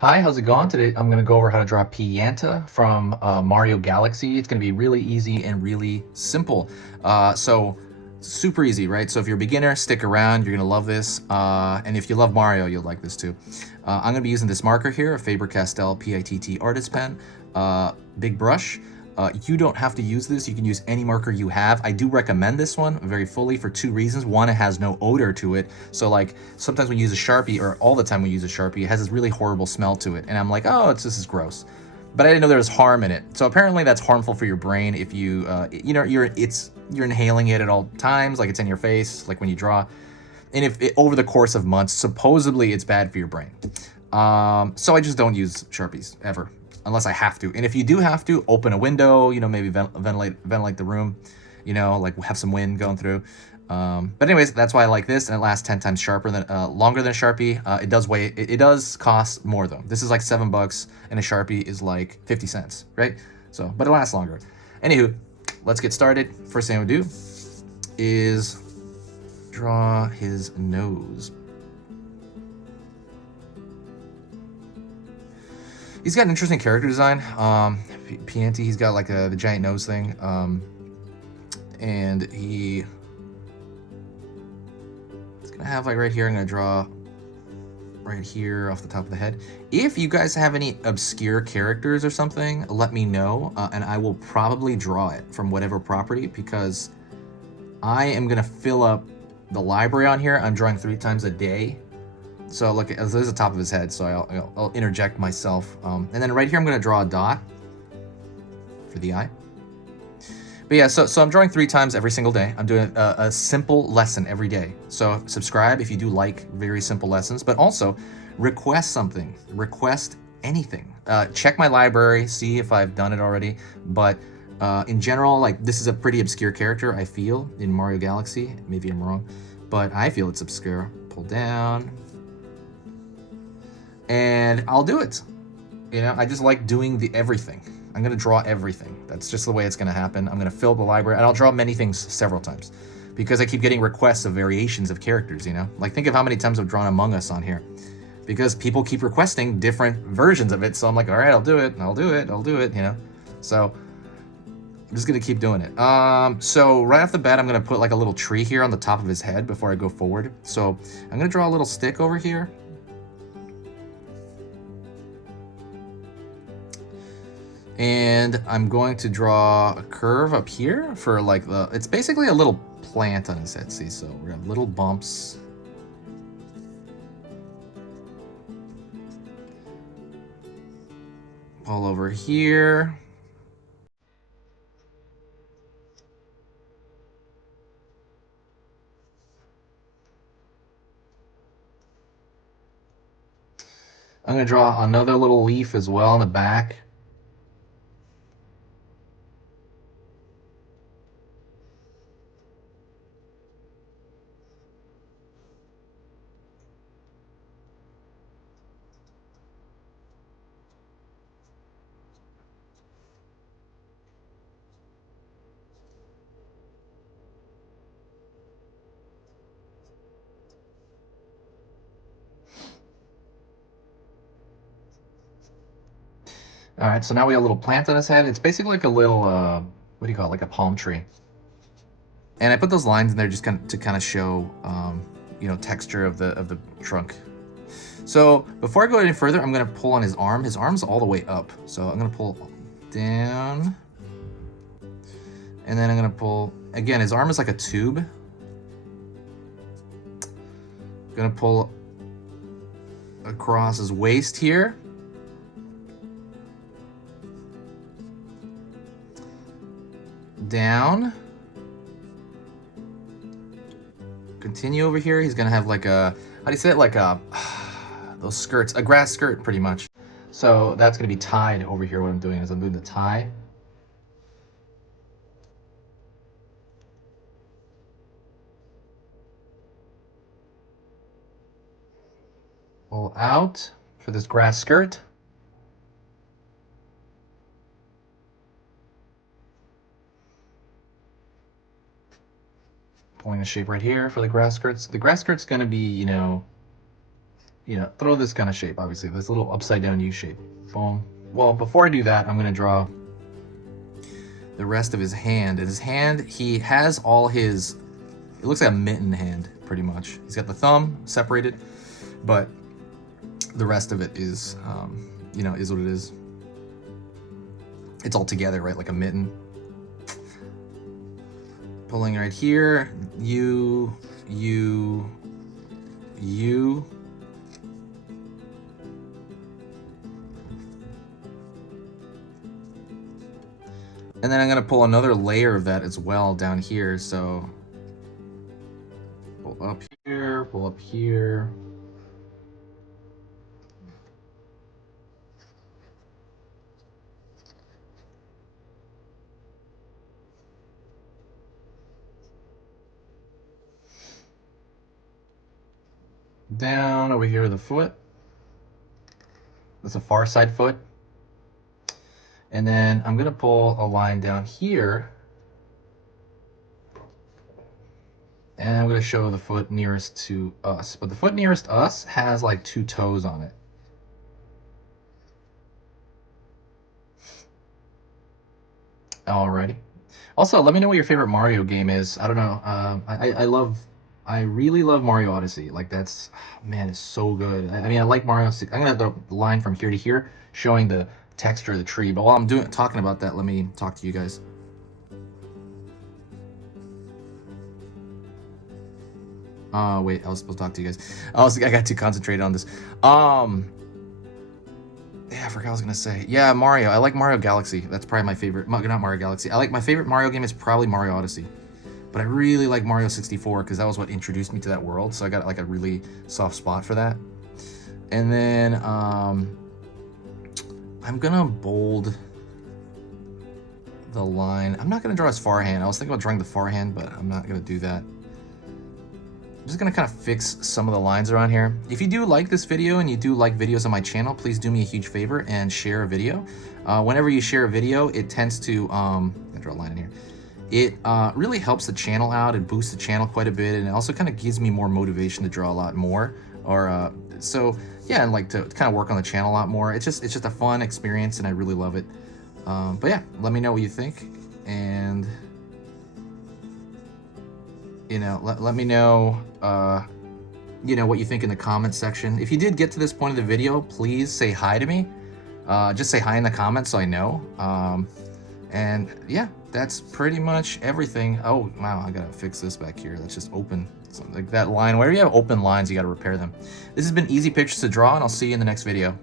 Hi, how's it going? Today I'm going to go over how to draw Pianta from Mario Galaxy. It's going to be really easy and really simple. So super easy, right? So if you're a beginner, stick around. You're going to love this. And if you love Mario, you'll like this too. I'm going to be using this marker here, a Faber-Castell PITT artist pen, big brush. You don't have to use this. You can use any marker you have. I do recommend this one very fully for two reasons. One, it has no odor to it. So like sometimes when you use a Sharpie, or all the time when you use a Sharpie, it has this really horrible smell to it. And I'm like, oh, this is gross. But I didn't know there was harm in it. So apparently that's harmful for your brain if you, you're inhaling it at all times, like it's in your face, like when you draw. And if it, over the course of months, supposedly it's bad for your brain. So I just don't use Sharpies ever, unless I have to. And if you do have to, open a window, maybe ventilate the room, like have some wind going through. But anyways, that's why I like this, and it lasts 10 times sharper than longer than a Sharpie. It does weigh, it does cost more though. This is like $7, and a Sharpie is like 50 cents, right? So, but it lasts longer. Anywho, let's get started. First thing I would do is draw his nose. He's got an interesting character design. Pianta, he's got like the giant nose thing. And he's gonna have like right here, I'm gonna draw right here off the top of the head. If you guys have any obscure characters or something, let me know, and I will probably draw it from whatever property, because I am gonna fill up the library on here. I'm drawing 3 times a day. So look, this is the top of his head, so I'll interject myself. And then right here, I'm gonna draw a dot for the eye. But yeah, so I'm drawing 3 times every single day. I'm doing a simple lesson every day. So subscribe if you do like very simple lessons, but also request something, request anything. Check my library, see if I've done it already. But in general, like this is a pretty obscure character, I feel, in Mario Galaxy. Maybe I'm wrong, but I feel it's obscure. Pull down. And I'll do it. I just like doing everything. I'm gonna draw everything. That's just the way it's gonna happen. I'm gonna fill the library, and I'll draw many things several times, because I keep getting requests of variations of characters. Like think of how many times I've drawn Among Us on here, because people keep requesting different versions of it. So I'm like, all right, I'll do it. I'll do it. I'll do it. So I'm just gonna keep doing it. So right off the bat, I'm gonna put like a little tree here on the top of his head before I go forward. So I'm gonna draw a little stick over here. And I'm going to draw a curve up here for like it's basically a little plant on his head, see? So we have little bumps. All over here. I'm gonna draw another little leaf as well in the back. All right, so now we have a little plant on his head. It's basically like a little, what do you call it, like a palm tree. And I put those lines in there just to kind of show, texture of the trunk. So before I go any further, I'm gonna pull on his arm. His arm's all the way up, so I'm gonna pull down, and then I'm gonna pull again. His arm is like a tube. I'm gonna pull across his waist here. Down. Continue over here. He's gonna have like a, how do you say it? Like a, those skirts, a grass skirt pretty much. So that's gonna be tied over here. What I'm doing is I'm doing the tie. Pull out for this grass skirt. Pulling the shape right here for the grass skirts. The grass skirt's gonna be, throw this kind of shape, obviously, this little upside down U shape. Boom. Well, before I do that, I'm gonna draw the rest of his hand. And his hand, he has all his, it looks like a mitten hand, pretty much. He's got the thumb separated, but the rest of it is, is what it is. It's all together, right? Like a mitten. Pulling right here, you. And then I'm gonna pull another layer of that as well down here. So pull up here, pull up here. Down over here, the foot. That's a far side foot. And then I'm gonna pull a line down here. And I'm gonna show the foot nearest to us. But the foot nearest us has like 2 toes on it. Alrighty. Also, let me know what your favorite Mario game is. I don't know. I really love Mario Odyssey. Like that's, man, it's so good. I mean, I like Mario. I'm gonna have the line from here to here showing the texture of the tree. But while I'm talking about that, let me talk to you guys. Wait, I was supposed to talk to you guys. I got too concentrated on this. Yeah, I forgot what I was gonna say. Yeah, Mario. I like Mario Galaxy. That's probably my favorite. Not Mario Galaxy. I like my favorite Mario game is probably Mario Odyssey. But I really like Mario 64 because that was what introduced me to that world. So I got like a really soft spot for that. And then I'm gonna bold the line. I'm not gonna draw his far hand. I was thinking about drawing the far hand, but I'm not gonna do that. I'm just gonna kind of fix some of the lines around here. If you do like this video and you do like videos on my channel, please do me a huge favor and share a video. Whenever you share a video, it tends to, I'm gonna draw a line in here. It really helps the channel out. It boosts the channel quite a bit, and it also kind of gives me more motivation to draw a lot more. Or so yeah, and like to kind of work on the channel a lot more. It's just a fun experience, and I really love it. But yeah, let me know what you think, and let me know what you think in the comments section. If you did get to this point of the video, please say hi to me. Just say hi in the comments so I know. And yeah, that's pretty much everything. Oh, wow, I gotta fix this back here. That's just open. So like that line, wherever you have open lines, you gotta repair them. This has been Easy Pictures to Draw, and I'll see you in the next video.